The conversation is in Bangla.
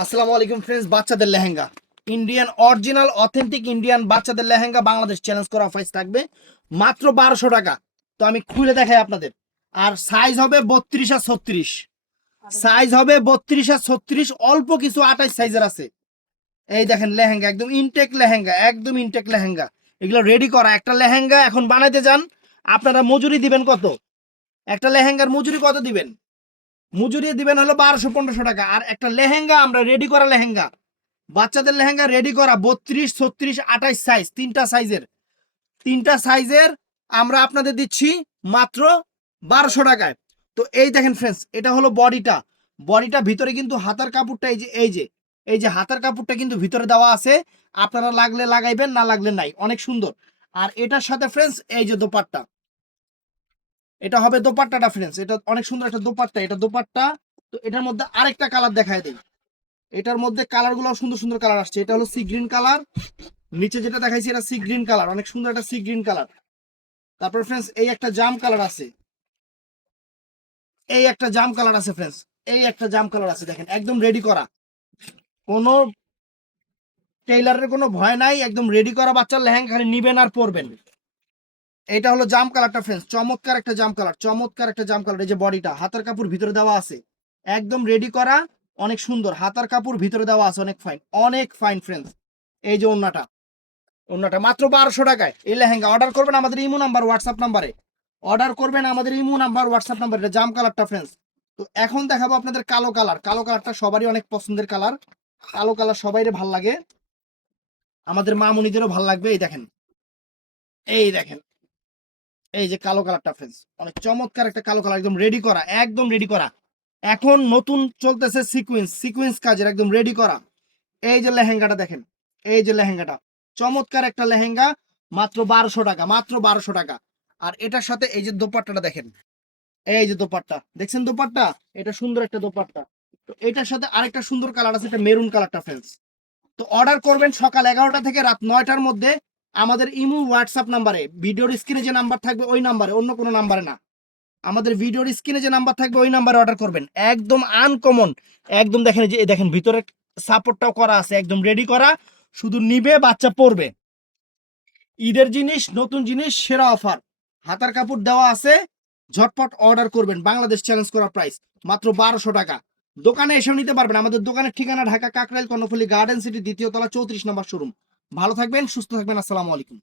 আসসালামু আলাইকুম ফ্রেন্ডস, বাচ্চাদের lehenga, Indian original authentic Indian বাচ্চাদের লেহেঙ্গা বাংলাদেশ চ্যালেঞ্জ করা প্রাইস থাকবে মাত্র 1200 টাকা। তো আমি খুলে দেখাই আপনাদের। আর সাইজ হবে 32 আর 36, সাইজ হবে 32 আর 36, অল্প কিছু 28 সাইজের আছে। এই দেখেন লেহেঙ্গা, একদম ইনটেক লেহেঙ্গা, একদম ইনটেক লেহেঙ্গা। এগুলো রেডি করা। একটা লেহেঙ্গা এখন বানাইতে যান, আপনারা মজুরি দিবেন কত? একটা লেহেঙ্গার মজুরি কত দিবেন? মজুরি দিবেন হলো 1200-1500 টাকা। আর একটা লেহেঙ্গা আমরা রেডি করা লেহেঙ্গা, বাচ্চাদের লেহেঙ্গা রেডি করা 32, 36, 28 সাইজ, তিনটা সাইজের আমরা আপনাদের দিচ্ছি মাত্র 1200 টাকায়। তো এই দেখেন ফ্রেন্ডস, এটা হলো বডিটা ভিতরে কিন্তু হাতার কাপড়টা এই যে হাতার কাপড়টা কিন্তু ভিতরে দেওয়া আছে। আপনারা লাগলে লাগাইবেন, না লাগলে নাই। অনেক সুন্দর। আর এটার সাথে ফ্রেন্ডস এই যে দোপাট্টা, এটা হবে দোপাট্টাটা ফ্রেন্ডস, এটা অনেক সুন্দর একটা দোপাট্টা, এটা দোপাট্টা। তো এটার মধ্যে আরেকটা কালার দেখায় দেই। এটার মধ্যে কালার গুলো সুন্দর সুন্দর কালার আসছে। এটা হলো সি গ্রিন কালার, নিচে যেটা দেখাইছি এটা সি গ্রিন কালার, অনেক সুন্দর একটা সি গ্রিন কালার। তারপর ফ্রেন্ডস এই একটা জাম কালার আছে, এই একটা জাম কালার আছে ফ্রেন্ডস, এই একটা জাম কালার আছে। দেখেন একদম রেডি করা, কোনো টেইলারের কোনো ভয় নাই, একদম রেডি করা বাচ্চার লেহেঙ্গা, খালি নিবেন আর পরবেন। এটা হলো জাম কালারটা ফ্রেন্ডস, চমৎকার একটা জাম কালার, চমৎকার একটা জাম কালার। এই যে বডিটা, হাতার কাপড় ভিতরে দেওয়া আছে, একদম রেডি করা, অনেক সুন্দর। হাতার কাপড় ভিতরে দেওয়া আছে, অনেক ফাইন, অনেক ফাইন ফ্রেন্ডস। এই যে ওন্নাটা মাত্র 1200 টাকায়। এই লেহেঙ্গা অর্ডার করবেন আমাদের ইমো নাম্বার, হোয়াটসঅ্যাপ নাম্বারে অর্ডার করবেন, আমাদের ইমো নাম্বার, হোয়াটসঅ্যাপ নাম্বার। এটা জাম কালারটা ফ্রেন্ডস। তো এখন দেখাবো আপনাদের কালো কালার। কালো কালারটা সবারই অনেক পছন্দের কালার, কালো কালার সবাই ভাল লাগে, আমাদের মা মনিদেরও ভাল লাগবে। এই দেখেন এই যে কালো কালারটা ফ্রেন্ডস, অনেক চমৎকার একটা কালো কালার, একদম রেডি করা, একদম রেডি করা। এখন নতুন চলতেছে সিকুয়েন্স কাজের, একদম রেডি করা। এই যে লেহেঙ্গাটা দেখেন, এই যে লেহেঙ্গাটা, চমৎকার একটা লেহেঙ্গা, মাত্র 1200 টাকা, মাত্র 1200 টাকা। আর এটার সাথে এই যে দোপাট্টাটা দেখেন, এই যে দোপাট্টা দেখছেন, দোপাট্টা এটা সুন্দর একটা দোপাট্টা। তো এটার সাথে আরেকটা সুন্দর কালার আছে, এটা মেরুন কালারটা ফ্রেন্ডস। তো অর্ডার করবেন সকাল 11টা থেকে রাত 9টার মধ্যে আমাদের ইমো হোয়াটসঅ্যাপ নাম্বারে। ভিডিওর স্ক্রিনে যে নাম্বার থাকবে ওই নাম্বারে, অন্য কোনো নাম্বারে না। আমাদের ভিডিওর স্ক্রিনে যে নাম্বার থাকবে ওই নাম্বারে অর্ডার করবেন। একদম আনকমন, একদম দেখেন যে দেখেন ভিতরে সাপোর্টটাও করা আছে, একদম রেডি করা, শুধু নিবে বাচ্চা পরবে। ঈদের জিনিস, নতুন জিনিস, সেরা অফার, হাতার কাপড় দেওয়া আছে। ঝটপট অর্ডার করবেন, বাংলাদেশ চ্যালেঞ্জ করা প্রাইস মাত্র 1200 টাকা। দোকানে এসেও নিতে পারবেন। আমাদের দোকানের ঠিকানা ঢাকা কাকরাইল কর্ণফুলী গার্ডেন সিটি, দ্বিতীয় তলা, 34 নম্বর শোরুম। ভালো থাকবেন, সুস্থ থাকবেন। আসসালামু আলাইকুম।